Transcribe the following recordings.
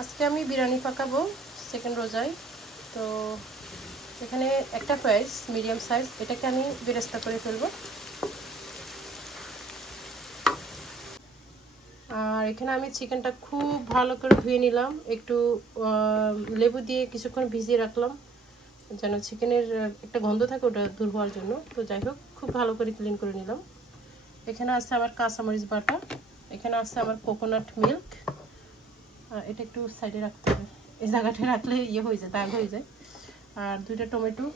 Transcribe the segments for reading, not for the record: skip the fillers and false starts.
আজকে আমি বিরিয়ানি পাকাবো সেকেন্ড রোজায়। তো এখানে একটা পেঁয়াজ মিডিয়াম সাইজ, এটাকে আমি বেরেস্তা করে ফেলবো। আর এখানে আমি চিকেনটা খুব ভালো করে ধুয়ে নিলাম, একটু লেবু দিয়ে কিছুক্ষণ ভিজিয়ে রাখলাম যেন চিকেনের একটা গন্ধ থাকে, ওটা দূর হওয়ার জন্য। তো যাই হোক, খুব ভালো করে ক্লিন করে নিলাম। এখানে আছে আমার কাঁচামরিচ বাটা, এখানে আছে আমার কোকোনাট মিল্ক। এটা একটু সাইডে রাখতে হবে, এই জায়গাটা রাখলে ইয়ে হয়ে যায়, দাগ হয়ে যায়। আর 2টা টমেটো,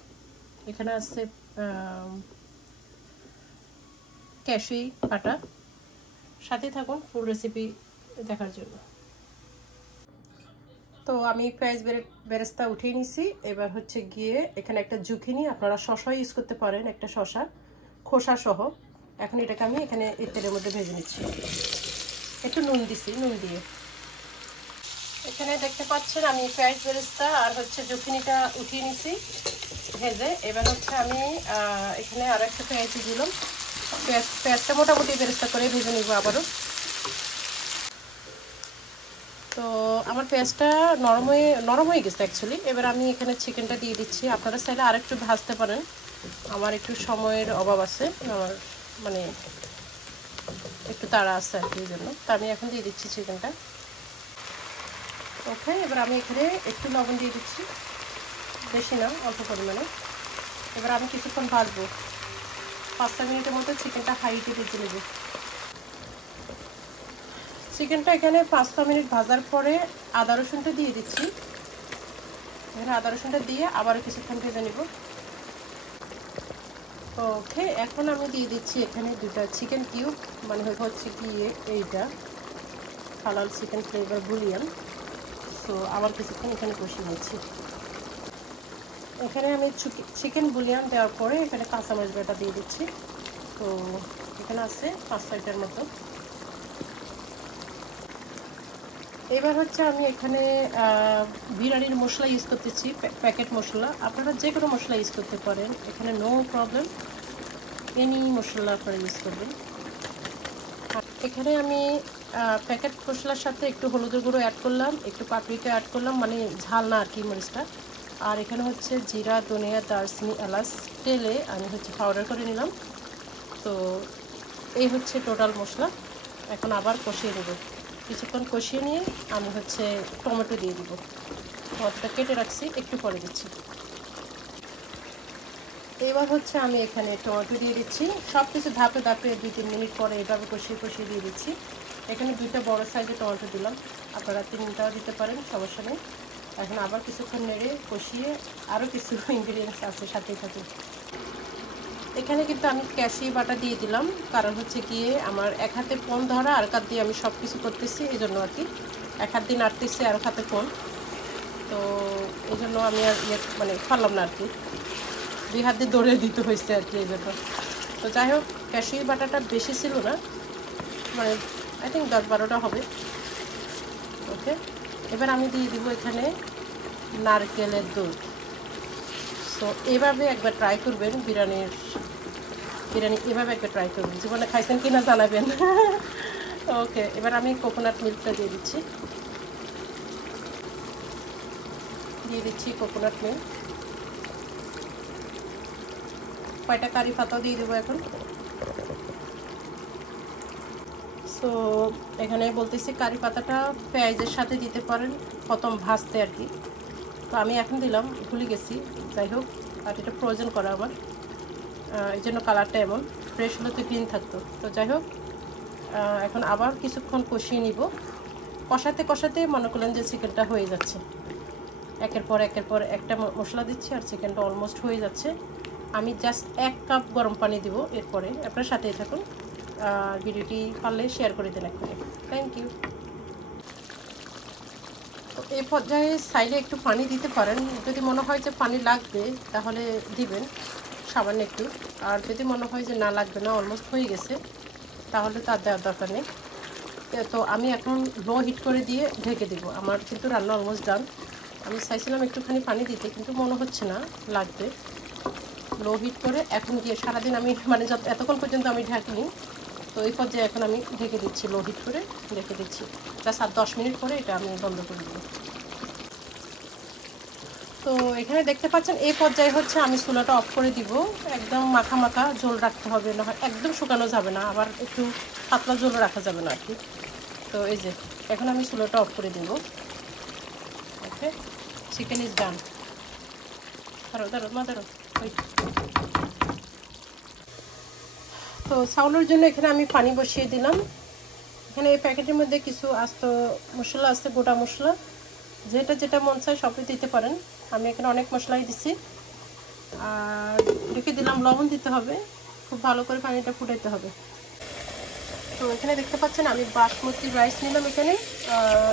এখানে আছে ক্যাশি বাটা। সাথে থাকুন ফুল রেসিপি দেখার জন্য। তো আমি পেঁয়াজ বেরেস্তা উঠিয়ে নিছি। এবার হচ্ছে গিয়ে এখানে একটা জুকিনি, আপনারা শসা ইউজ করতে পারেন, একটা শসা খোসা সহ। এখন এটাকে আমি এখানে এই তেলের মধ্যে ভেজে নিচ্ছি। একটু নুন দিছি, নুন দিয়ে। এখানে দেখতে পাচ্ছেন আমি পেঁয়াজ বেরেস্তা আর হচ্ছে জুকিনিটা উঠিয়ে নিছি ভেজে। এবার হচ্ছে আমি এখানে আর একটা পেঁয়াজ দিলাম। পেঁয়াজটা মোটামুটি বেরেস্তা করে ভেজে নিব আবারও। তো আমার পেঁয়াজটা নরম হয়ে গেছে অ্যাকচুয়ালি। এবার আমি এখানে চিকেনটা দিয়ে দিচ্ছি। আপনারা চাইলে আর একটু ভাজতে পারেন, আমার একটু সময়ের অভাব আছে, আমার মানে একটু তাড়া আছে আর কি, এই জন্য। তো আমি এখন দিয়ে দিচ্ছি চিকেনটা। ওকে, এবার আমি এখানে একটু লবণ দিয়ে দিচ্ছি, বেশি না, অল্প পরিমাণে। এবার আমি কিছুক্ষণ ভাজবো, 5 মিনিটের মতো চিকেনটা হাই হিটে ভেজে নেব। চিকেনটা এখানে 5 মিনিট ভাজার পরে আদা রসুনটা দিয়ে দিচ্ছি। এখানে আদা রসুনটা দিয়ে আবারও কিছুক্ষণ ভেজে নেব। ওকে, এখন আমি দিয়ে দিচ্ছি এখানে 2টা চিকেন কিউব, মানে হচ্ছে গিয়ে এইটা হালাল চিকেন ফ্লেভার বুলিয়ান। তো আবার কিছুক্ষণ এখানে কষিয়ে নিচ্ছি। এখানে আমি চিকেন বুলিয়ান দেওয়ার পরে এখানে কাঁচামরিচ বাটা দিয়ে দিচ্ছি। তো এখানে আছে 5-6টার মতো। এবার হচ্ছে আমি এখানে বিরিয়ানির মশলা ইউজ করতেছি, প্যাকেট মশলা। আপনারা যে কোনো মশলা ইউজ করতে পারেন, এখানে নো প্রবলেম, এনি মশলা আপনারা ইউজ করবেন। এখানে আমি প্যাকেট মশলার সাথে একটু হলুদের গুঁড়ো অ্যাড করলাম, একটু পাপরিকা অ্যাড করলাম, মানে ঝাল না আর কি মরিচটা। আর এখানে হচ্ছে জিরা, ধনিয়া, দারচিনি, এলাচ তেলে আমি হচ্ছে পাউডার করে নিলাম। তো এই হচ্ছে টোটাল মশলা। এখন আবার কষিয়ে নেব। কিছুক্ষণ কষিয়ে নিয়ে আমি হচ্ছে টমেটো দিয়ে দিব। টমেটোটা কেটে রাখছি, একটু পরে দিচ্ছি। এবার হচ্ছে আমি এখানে টমেটো দিয়ে দিচ্ছি। সব কিছু ধাপে ধাপে 2-3 মিনিট পরে এভাবে কষিয়ে কষিয়ে দিয়ে দিচ্ছি। এখানে 2টা বড় সাইজের টমেটো দিলাম, আপনারা 3টাও দিতে পারেন, সমস্যা নেই। এখন আবার কিছুক্ষণ নেড়ে কষিয়ে আরও কিছু ইনগ্রিডিয়েন্টস আছে সাথে সাথে। এখানে কিন্তু আমি ক্যাশি বাটা দিয়ে দিলাম, কারণ হচ্ছে গিয়ে আমার এক হাতে ফোন ধরা, আর এক হাত দিয়ে আমি সব কিছু করতেছি, এই জন্য আর কি। এক হাত দিয়ে নাড়তেছি আর এক হাতে ফোন, তো এই জন্য আমি আর মানে পারলাম না আর কি, 2 হাত দিয়ে দৌড়ে দিতে হয়েছে আর কি, এই জন্য। তো যাই হোক, ক্যাশি বাটাটা বেশি ছিল না, মানে আই থিঙ্ক 10-12টা হবে। ওকে, এবার আমি দিয়ে দিব এখানে নারকেলের দুধ। সো এভাবে একবার ট্রাই করবেন, বিরিয়ানি এভাবে একবার ট্রাই করবেন, জীবনে খাইছেন কিনা জানাবেন। ওকে, এবার আমি কোকোনাট মিল্কটা দিয়ে দিচ্ছি কোকোনাট মিল্ক। কয়টা কারি পাতাও দিয়ে দেবো এখন। সো এখানে বলতেছি কারি পাতাটা পেঁয়াজের সাথে দিতে পারেন প্রথম ভাজতে আর কি। তো আমি এখন দিলাম, ভুলে গেছি, যাই হোক। আর এটা প্রয়োজন করা আমার, এই জন্য কালারটা এমন, ফ্রেশ হলে তো গ্রিন থাকতো। তো যাই হোক, এখন আবার কিছুক্ষণ কষিয়ে নিব। কষাতে কষাতে মনে করলেন যে চিকেনটা হয়ে যাচ্ছে, একের পর একটা মশলা দিচ্ছি আর চিকেনটা অলমোস্ট হয়ে যাচ্ছে। আমি জাস্ট 1 কাপ গরম পানি দিব এরপরে। আপনার সাথেই থাকুন, ভিডিওটি পারলে শেয়ার করে দেন এক্ষুনি। Thank you. তো এই পর্যায়ে সাইডে একটু পানি দিতে পারেন, যদি মনে হয় যে পানি লাগবে তাহলে দিবেন সামান্য একটু। আর যদি মনে হয় যে না লাগবে না, অলমোস্ট হয়ে গেছে, তাহলে তো আর দেওয়ার দরকার নেই। তো আমি এখন লো হিট করে দিয়ে ঢেকে দেবো। আমার কিন্তু রান্না অলমোস্ট ডান। আমি চাইছিলাম একটুখানি পানি দিতে, কিন্তু মনে হচ্ছে না লাগবে। লো হিট করে এখন গিয়ে সারাদিন আমি মানে এতক্ষণ পর্যন্ত আমি ঢাকিনি, তো এই পর্যায়ে এখন আমি ঢেকে দিচ্ছি, লো হিট করে রেখে দিচ্ছি। জাস্ট 10 মিনিট পরে এটা আমি বন্ধ করে দেবো। তো এখানে দেখতে পাচ্ছেন এই পর্যায়ে হচ্ছে আমি চুলাটা অফ করে দিব। একদম মাখা মাখা ঝোল রাখতে হবে, না হয় একদম শুকানো যাবে না, আবার একটু পাতলা ঝোল রাখা যাবে না আর কি। তো এই যে এখন আমি চুলাটা অফ করে দেব। ওকে, চিকেন ইজ ডান। ধরো। তো চাউলের জন্য এখানে আমি পানি বসিয়ে দিলাম। এখানে এই প্যাকেটের মধ্যে কিছু আস্ত মশলা আছে, গোটা মশলা, যেটা মন চায় সবই দিতে পারেন। আমি এখানে অনেক মশলাই দিছি। আর রেখে দিলাম, লবণ দিতে হবে, খুব ভালো করে পানিটা ফুটাইতে হবে। তো এখানে দেখতে পাচ্ছেন আমি বাসমতি রাইস নিলাম, এখানে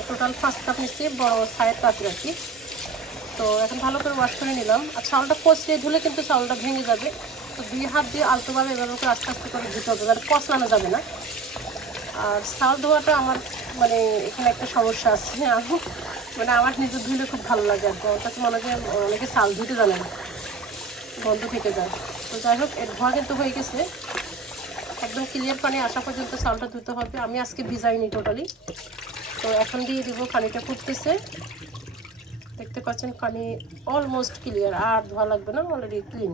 টোটাল 5 কাপ নিচ্ছি, বড় সাইড কাপের আর কি। তো এখন ভালো করে ওয়াশ করে নিলাম। আর চাউলটা কষিয়ে ধুলে কিন্তু চাউলটা ভেঙে যাবে। তো 2 হাত দিয়ে আলতোভাবে এভাবে করে আস্তে আস্তে করে ধুতে হবে, মানে কষলানো যাবে না। আর চাউল ধোয়াটা আমার মানে এখানে একটা সমস্যা আছে, মানে আমার নিজের ধুলে খুব ভালো লাগে আর কি। আমার কাছে মনে হয় অনেকে চাল ধুতে জানে না, গন্ধ থেকে যায়। তো যাই হোক, এর ধোয়া কিন্তু হয়ে গেছে। একদম ক্লিয়ার পানি আসা পর্যন্ত চাউলটা ধুতে হবে। আমি আজকে ভিজাইনি টোটালি। তো এখন দিয়ে দিব, পানিটা ফুটতেছে, দেখতে পাচ্ছেন পানি অলমোস্ট ক্লিয়ার, আর ধোয়া লাগবে না, অলরেডি ক্লিন।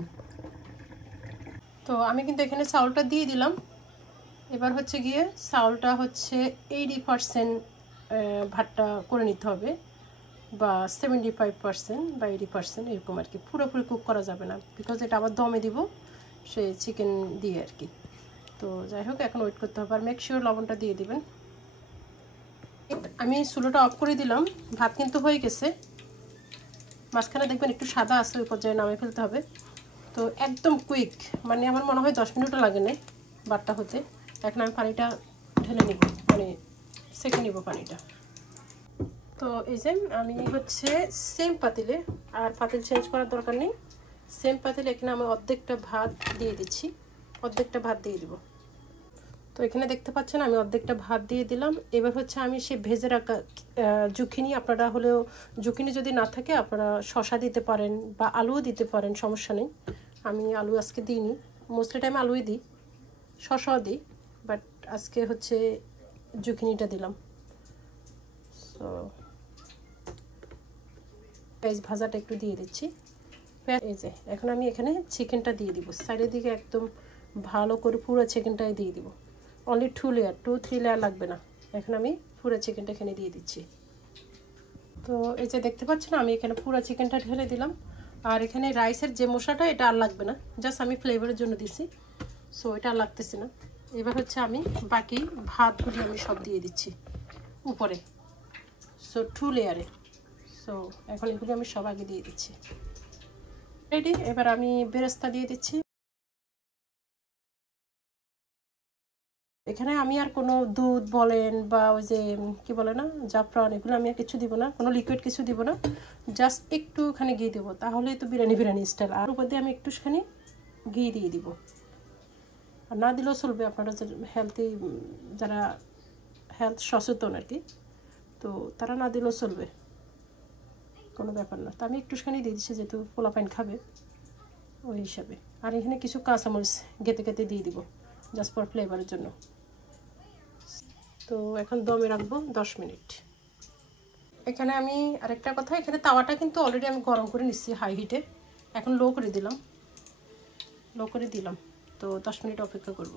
তো আমি কিন্তু এখানে চাউলটা দিয়ে দিলাম। এবার হচ্ছে গিয়ে চাউলটা হচ্ছে 80% ভাতটা করে নিতে হবে, বা 75% বা 80% এরকম আর কি। পুরোপুরি কুক করা যাবে না, বিকজ এটা আবার দমে দিব সেই চিকেন দিয়ে আর কি। তো যাই হোক, এখন ওয়েট করতে হবে। আর মেক শিওর লবণটা দিয়ে দিবেন। আমি চুলোটা অফ করে দিলাম, ভাত কিন্তু হয়ে গেছে। মাঝখানে দেখবেন একটু সাদা আছে, ওই পর্যায়ে নামিয়ে ফেলতে হবে। তো একদম কুইক, মানে আমার মনে হয় 10 মিনিটও লাগে না ভাতটা হতে। এখন আমি পানিটা ঢেলে নিব, মানে সেঁকে নিব পানিটা। তো এই যে আমি হচ্ছে সেম পাতিলে, আর পাতিল চেঞ্জ করার দরকার নেই, সেম পাতিলে এখানে আমি অর্ধেকটা ভাত দিয়ে দিচ্ছি, অর্ধেকটা ভাত দিয়ে দিব। তো এখানে দেখতে পাচ্ছেন আমি অর্ধেকটা ভাত দিয়ে দিলাম। এবার হচ্ছে আমি সে ভেজে রাখা জুকিনি, আপনারা হলেও জুকিনি যদি না থাকে আপনারা শসা দিতে পারেন বা আলুও দিতে পারেন, সমস্যা নেই। আমি আলু আজকে দিইনি, মোস্টলি টাইম আলুই দিই, শসাও দিই, বাট আজকে হচ্ছে জুকিনিটা দিলাম। সো পেঁয়াজ ভাজাটা একটু দিয়ে দিচ্ছি। এই যে এখন আমি এখানে চিকেনটা দিয়ে দিব, সাইডের দিকে একদম ভালো করে পুরো চিকেনটাই দিয়ে দিব। অনলি 2-3 লেয়ার লাগবে না। এখন আমি পুরো চিকেনটা এখানে দিয়ে দিচ্ছি। তো এই যে দেখতে পাচ্ছেন আমি এখানে পুরো চিকেনটা ঢেলে দিলাম। আর এখানে রাইসের যে মশলাটা, এটা আর লাগবে না, জাস্ট আমি ফ্লেভারের জন্য দিছি। সো এটা আর লাগতেছে না। এবার হচ্ছে আমি বাকি ভাতগুলি আমি সব দিয়ে দিচ্ছি উপরে, সো 2 লেয়ারে। সো এখন এগুলি আমি সব আগে দিয়ে দিচ্ছি। রেডি। এবার আমি বেরেস্তা দিয়ে দিচ্ছি। এখানে আমি আর কোনো দুধ বলেন বা ওই যে কি বলে না জাফরান, এগুলো আমি আর কিছু দিব না, কোনো লিকুইড কিছু দিব না, জাস্ট একটুখানি ঘি দেবো, তাহলেই তো বিরিয়ানি স্টাইল। আর উপর দিয়ে আমি একটুখানি ঘি দিয়ে দিব। আর না দিলেও চলবে, আপনারা হেলথি, যারা হেলথ সচেতন আর কি, তো তারা না দিলেও চলবে, কোনো ব্যাপার না। তো আমি একটুখানি দিয়ে দিচ্ছি, যেহেতু পোলাপাইন খাবে ওই হিসাবে। আর এখানে কিছু কাঁচামরিচ গেতে গেতে দিয়ে দিব, জাস্ট ফর ফ্লেভারের জন্য। তো এখন দমে রাখবো 10 মিনিট। এখানে আমি আরেকটা কথা, এখানে তাওয়াটা কিন্তু অলরেডি আমি গরম করে নিচ্ছি হাই হিটে। এখন লো করে দিলাম, তো 10 মিনিট অপেক্ষা করব।